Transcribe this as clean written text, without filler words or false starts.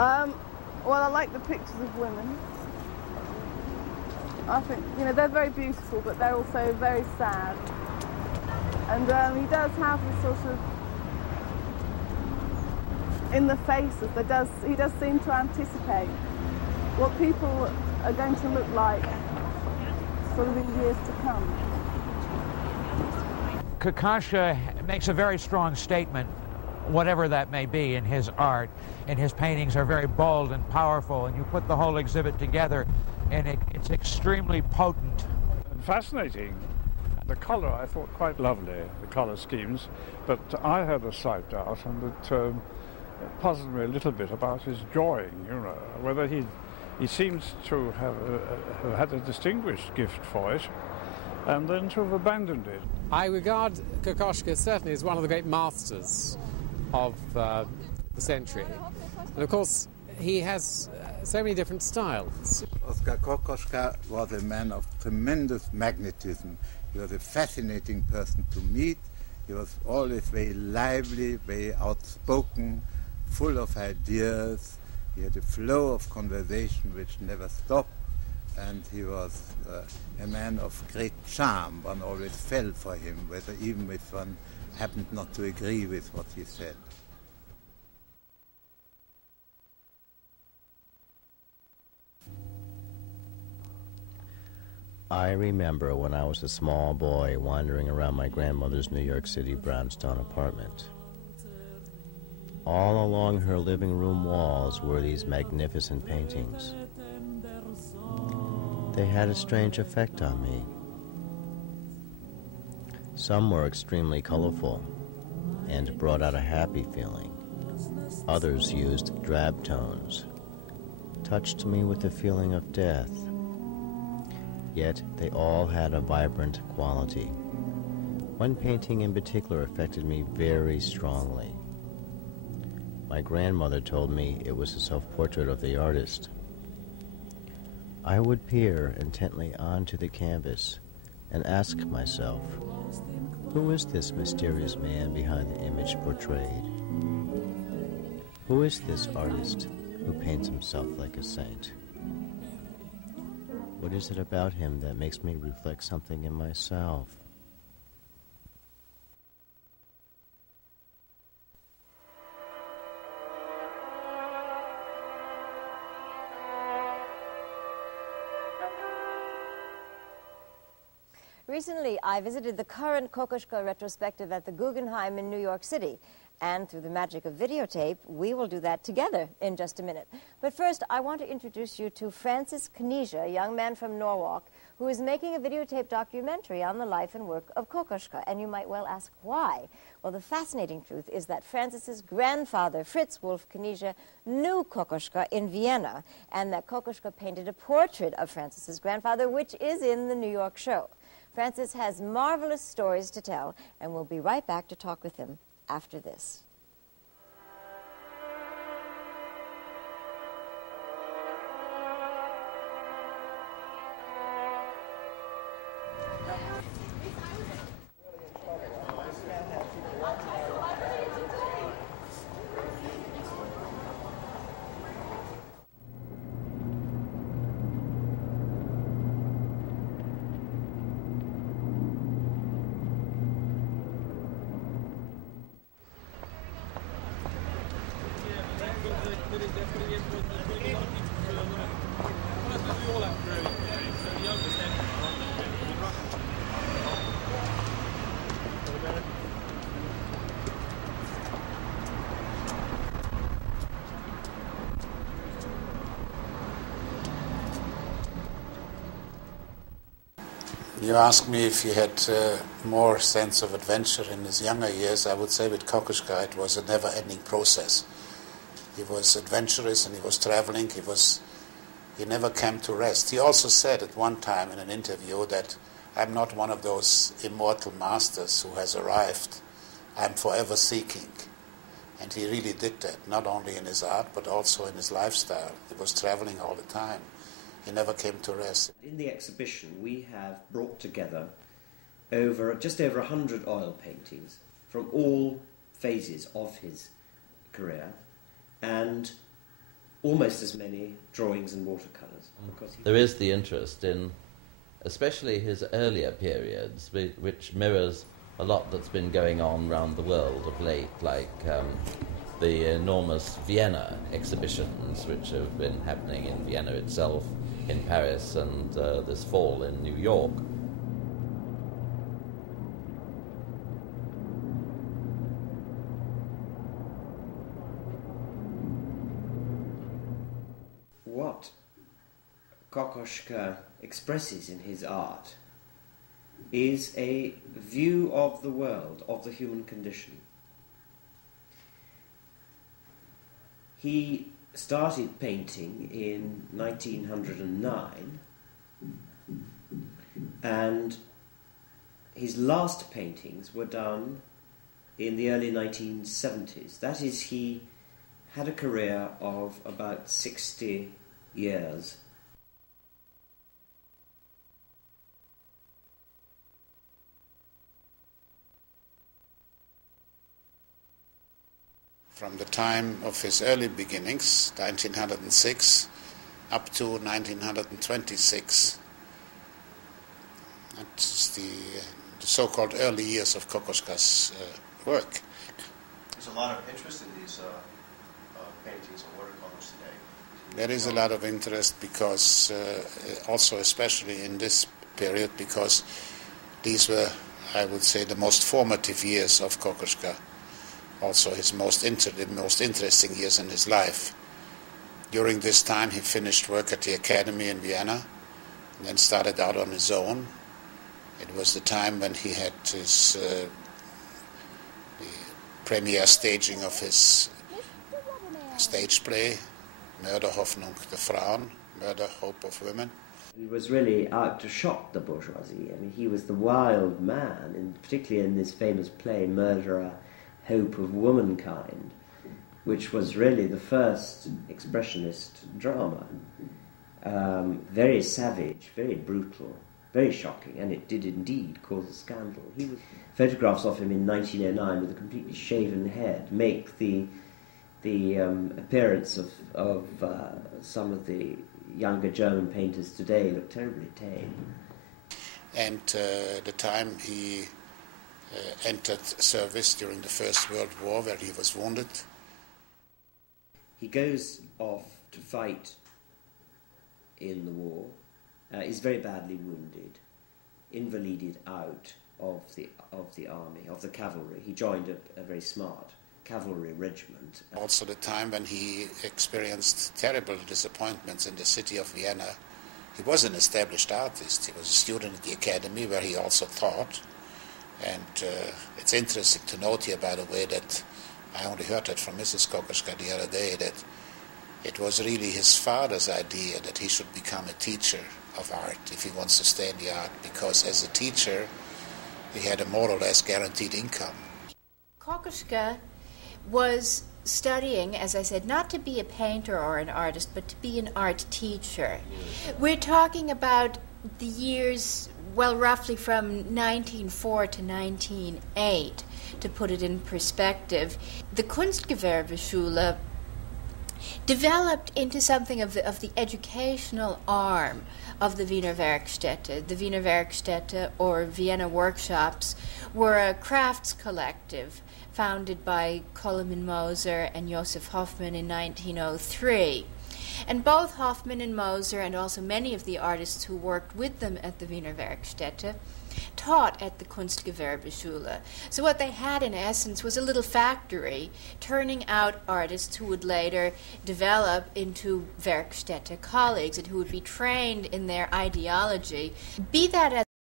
Well, I like the pictures of women. I think, you know, they're very beautiful, but they're also very sad. And he does have this sort of, in the faces, he does seem to anticipate what people are going to look like sort of in years to come. Kokoschka makes a very strong statement, whatever that may be, in his art, and his paintings are very bold and powerful, and you put the whole exhibit together and it's extremely potent. Fascinating. The colour I thought quite lovely, the colour schemes, but I had a slight doubt, and it puzzled me a little bit about his drawing, you know, whether he seems to have had a distinguished gift for it, and then to have abandoned it. I regard Kokoschka certainly as one of the great masters of the century. And of course, he has so many different styles. Oskar Kokoschka was a man of tremendous magnetism. He was a fascinating person to meet. He was always very lively, very outspoken, full of ideas. He had a flow of conversation which never stopped. And he was a man of great charm. One always fell for him, whether even if one happened not to agree with what he said. I remember when I was a small boy wandering around my grandmother's New York City brownstone apartment. All along her living room walls were these magnificent paintings. They had a strange effect on me. Some were extremely colorful and brought out a happy feeling. Others used drab tones, touched me with the feeling of death. Yet they all had a vibrant quality. One painting in particular affected me very strongly. My grandmother told me it was a self-portrait of the artist. I would peer intently onto the canvas and ask myself, who is this mysterious man behind the image portrayed? Who is this artist who paints himself like a saint? What is it about him that makes me reflect something in myself? Recently, I visited the current Kokoschka retrospective at the Guggenheim in New York City. And through the magic of videotape, we will do that together in just a minute. But first, I want to introduce you to Francis Knize, a young man from Norwalk, who is making a videotape documentary on the life and work of Kokoschka. And you might well ask why. Well, the fascinating truth is that Francis's grandfather, Fritz Wolf Knize, knew Kokoschka in Vienna, and that Kokoschka painted a portrait of Francis's grandfather, which is in the New York show. Francis has marvelous stories to tell, and we'll be right back to talk with him after this. You ask me if he had more sense of adventure in his younger years. I would say with Kokoschka it was a never-ending process. He was adventurous and he was traveling. He never came to rest. He also said at one time in an interview that I'm not one of those immortal masters who has arrived. I'm forever seeking. And he really did that, not only in his art but also in his lifestyle. He was traveling all the time. He never came to rest. In the exhibition, we have brought together just over 100 oil paintings from all phases of his career, and almost as many drawings and watercolours. There is the interest in especially his earlier periods, which mirrors a lot that's been going on around the world of late, like the enormous Vienna exhibitions, which have been happening in Vienna itself, in Paris, and this fall in New York. What Kokoschka expresses in his art is a view of the world, of the human condition. He started painting in 1909, and his last paintings were done in the early 1970s. That is, he had a career of about 60 years. From the time of his early beginnings, 1906, up to 1926. That's the so-called early years of Kokoschka's work. There's a lot of interest in these paintings and watercolors today. There is a lot of interest because, also especially in this period, because these were, I would say, the most formative years of Kokoschka. Also the most interesting years in his life. During this time he finished work at the Academy in Vienna and then started out on his own. It was the time when he had his the premiere staging of his stage play, Mörderhoffnung der Frauen, Murder, Hope of Women. He was really out to shock the bourgeoisie. I mean, he was the wild man, and particularly in this famous play, Murderer, Hope of Womankind, which was really the first expressionist drama. Very savage, very brutal, very shocking, and it did indeed cause a scandal. Photographs of him in 1909 with a completely shaven head make the appearance of some of the younger German painters today look terribly tame. And the time he entered service during the First World War, where he was wounded. He goes off to fight in the war, is very badly wounded, invalided out of the army, of the cavalry. He joined a very smart cavalry regiment. Also the time when he experienced terrible disappointments in the city of Vienna. He was an established artist. He was a student at the Academy, where he also taught. And it's interesting to note here, by the way, that I only heard that from Mrs. Kokoschka the other day, that it was really his father's idea that he should become a teacher of art if he wants to stay in the art, because as a teacher he had a more or less guaranteed income. Kokoschka was studying, as I said, not to be a painter or an artist, but to be an art teacher. We're talking about the years, well, roughly from 1904 to 1908, to put it in perspective. The Kunstgewerbeschule developed into something of the educational arm of the Wiener Werkstätte. The Wiener Werkstätte, or Vienna Workshops, were a crafts collective founded by Koloman Moser and Josef Hoffmann in 1903. And both Hoffmann and Moser, and also many of the artists who worked with them at the Wiener Werkstätte, taught at the Kunstgewerbeschule. So what they had in essence was a little factory turning out artists who would later develop into Werkstätte colleagues and who would be trained in their ideology. Be that as